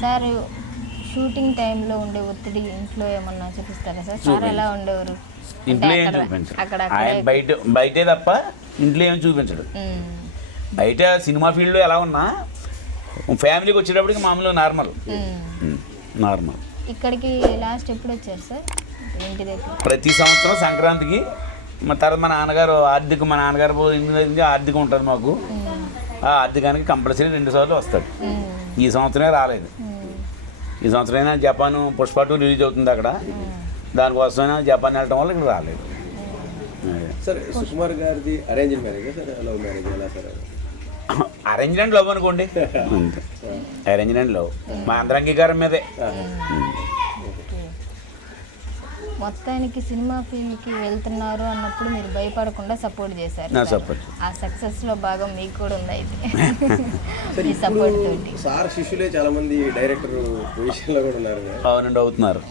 Sir shooting టైంలో ఉండే ఒత్తిడి ఇంట్లో ఏమన్నా చూపిస్తారా సార్? సార్ ఎలా ఉండేవారు? ఇంట్లో ఏం చూపించడు ఆయన, బయటే తప్ప ఇంట్లో ఏం చూపించడు. బయట సినిమా ఫీల్డ్లో ఎలా ఉన్నా ఫ్యామిలీకి వచ్చేటప్పటికి మామూలు నార్మల్. ఇక్కడికి లాస్ట్ ఎప్పుడు వచ్చారు సార్ ఇంటి దగ్గర? ప్రతి సంవత్సరం సంక్రాంతికి. తర్వాత మా నాన్నగారు ఆర్థికం ఉంటుంది మాకు. ఆ ఆర్థికానికి కంపల్సరీ 2 సార్లు వస్తాడు. ఈ సంవత్సరమే రాలేదు. ఈ సంవత్సరం అయినా జపాన్ పుష్ప 2 రిలీజ్ అవుతుంది అక్కడ, దానికోసమైనా జపాన్ వెళ్ళటం వల్ల ఇక్కడ రాలేదు. సార్ సుకుమార్ గారిది arrange marriage sir, love marriage ఎలా సార్? అరేంజ్ అండ్ లవ్ అనుకోండి, అరేంజ్ అండ్ లవ్ మా అందరి అంగీకారం మీదే. మొత్తానికి సినిమా ఫీల్డ్కి వెళ్తున్నారు అన్నప్పుడు మీరు భయపడకుండా సపోర్ట్ చేశారు. ఆ సక్సెస్లో భాగం మీకు కూడా ఉంది అయితే మీ సపోర్ట్ తోటి. సార్ శిష్యులే చాలా మంది డైరెక్టర్ పొజిషన్లో కూడా ఉన్నారు. అవునండి, అవుతున్నారు.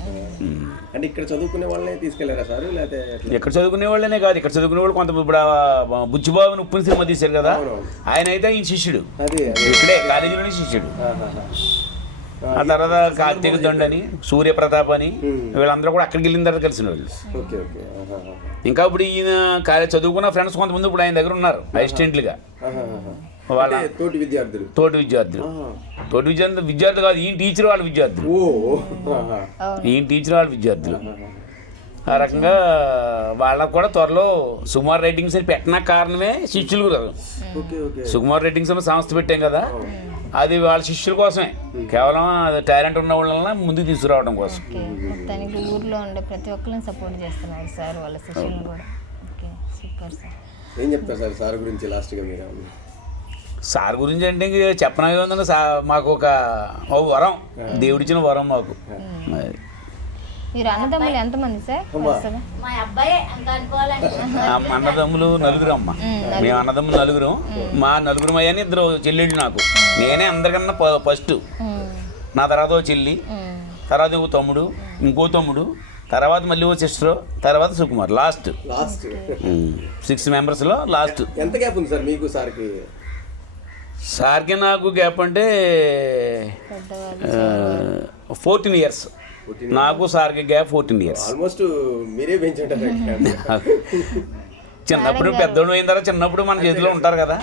అంటే ఇక్కడ చదువుకునే వాళ్ళనే తీసుకెళ్లారా సార్, లేకపోతే ఇక్కడ చదువుకునే వాళ్ళనే కాదు, ఇక్కడ చదువుకునే వాళ్ళు కొంత ఇప్పుడు బుచ్చిబాబుని ఉప్పుని సినిమా తీశారు కదా, ఆయన అయితే ఈయన శిష్యుడు, ఇక్కడే కాలేజీలోనే శిష్యుడు. ఆ తర్వాత కార్తీక దొండని, సూర్యప్రతాప్ అని, వీళ్ళందరూ కూడా అక్కడికి వెళ్ళిన తర్వాత కలిసిన వాళ్ళు. ఇంకా ఇప్పుడు ఈయన కాలేజ్ చదువుకున్న ఫ్రెండ్స్ కొంతమంది ఇప్పుడు ఆయన దగ్గర ఉన్నారు అసిస్టెంట్లుగా. వాళ్ళ తోటి విద్యార్థులు కాదు, ఈయన టీచర్ వాళ్ళ విద్యార్థులు. ఆ రకంగా వాళ్ళకు కూడా త్వరలో సుకుమార్ రైటింగ్స్ అని పెట్టిన కారణమే శిష్యులు కదా. సుకుమార్ రైటింగ్స్ అనే సంస్థ పెట్టాం కదా, అది వాళ్ళ శిష్యుల కోసమే, కేవలం టాలెంట్ ఉన్న వాళ్ళ ముందుకు తీసుకురావడం కోసం. మొత్తానికి ఊర్లో ఉండే ప్రతి ఒక్కరిని సపోర్ట్ చేస్తున్నారు సార్, వాళ్ళ శిష్యులను కూడా. Okay, super sir. ఏం చెప్తారు సార్ సార్ గురించి లాస్ట్గా మీరు? సార్ గురించి అంటే చెప్పనగా ఉందంటే మాకు ఒక వరం, దేవుడిచ్చిన వరం మాకు. మీరు అన్నదమ్ములు ఎంతమంది సార్? అన్నదమ్ములు 4 అమ్మ. మేము అన్నదమ్ములు 4. మా 4 అయ్యాని 2 చెల్లెళ్ళు నాకు. నేనే అందరికన్నా ఫస్ట్. నా తర్వాత ఓ చెల్లి, తర్వాత ఓ తమ్ముడు, ఇంకో తమ్ముడు, తర్వాత మళ్ళీ ఓ సిస్టర్, తర్వాత సుకుమార్ లాస్ట్. 6 మెంబర్స్లో లాస్ట్. ఎంత గ్యాప్ ఉంది సార్ మీకు సార్కి? సార్కి నాకు గ్యాప్ అంటే 14 ఇయర్స్. నాకు సార్కి గ్యాప్ 14 ఇయర్స్. ఆల్మోస్ట్ మీరే పెంచుంటారు. చిన్నప్పుడు పెద్దోడు అయిన తర్వాత చిన్నప్పుడు మన చేతిలో ఉంటారు కదా.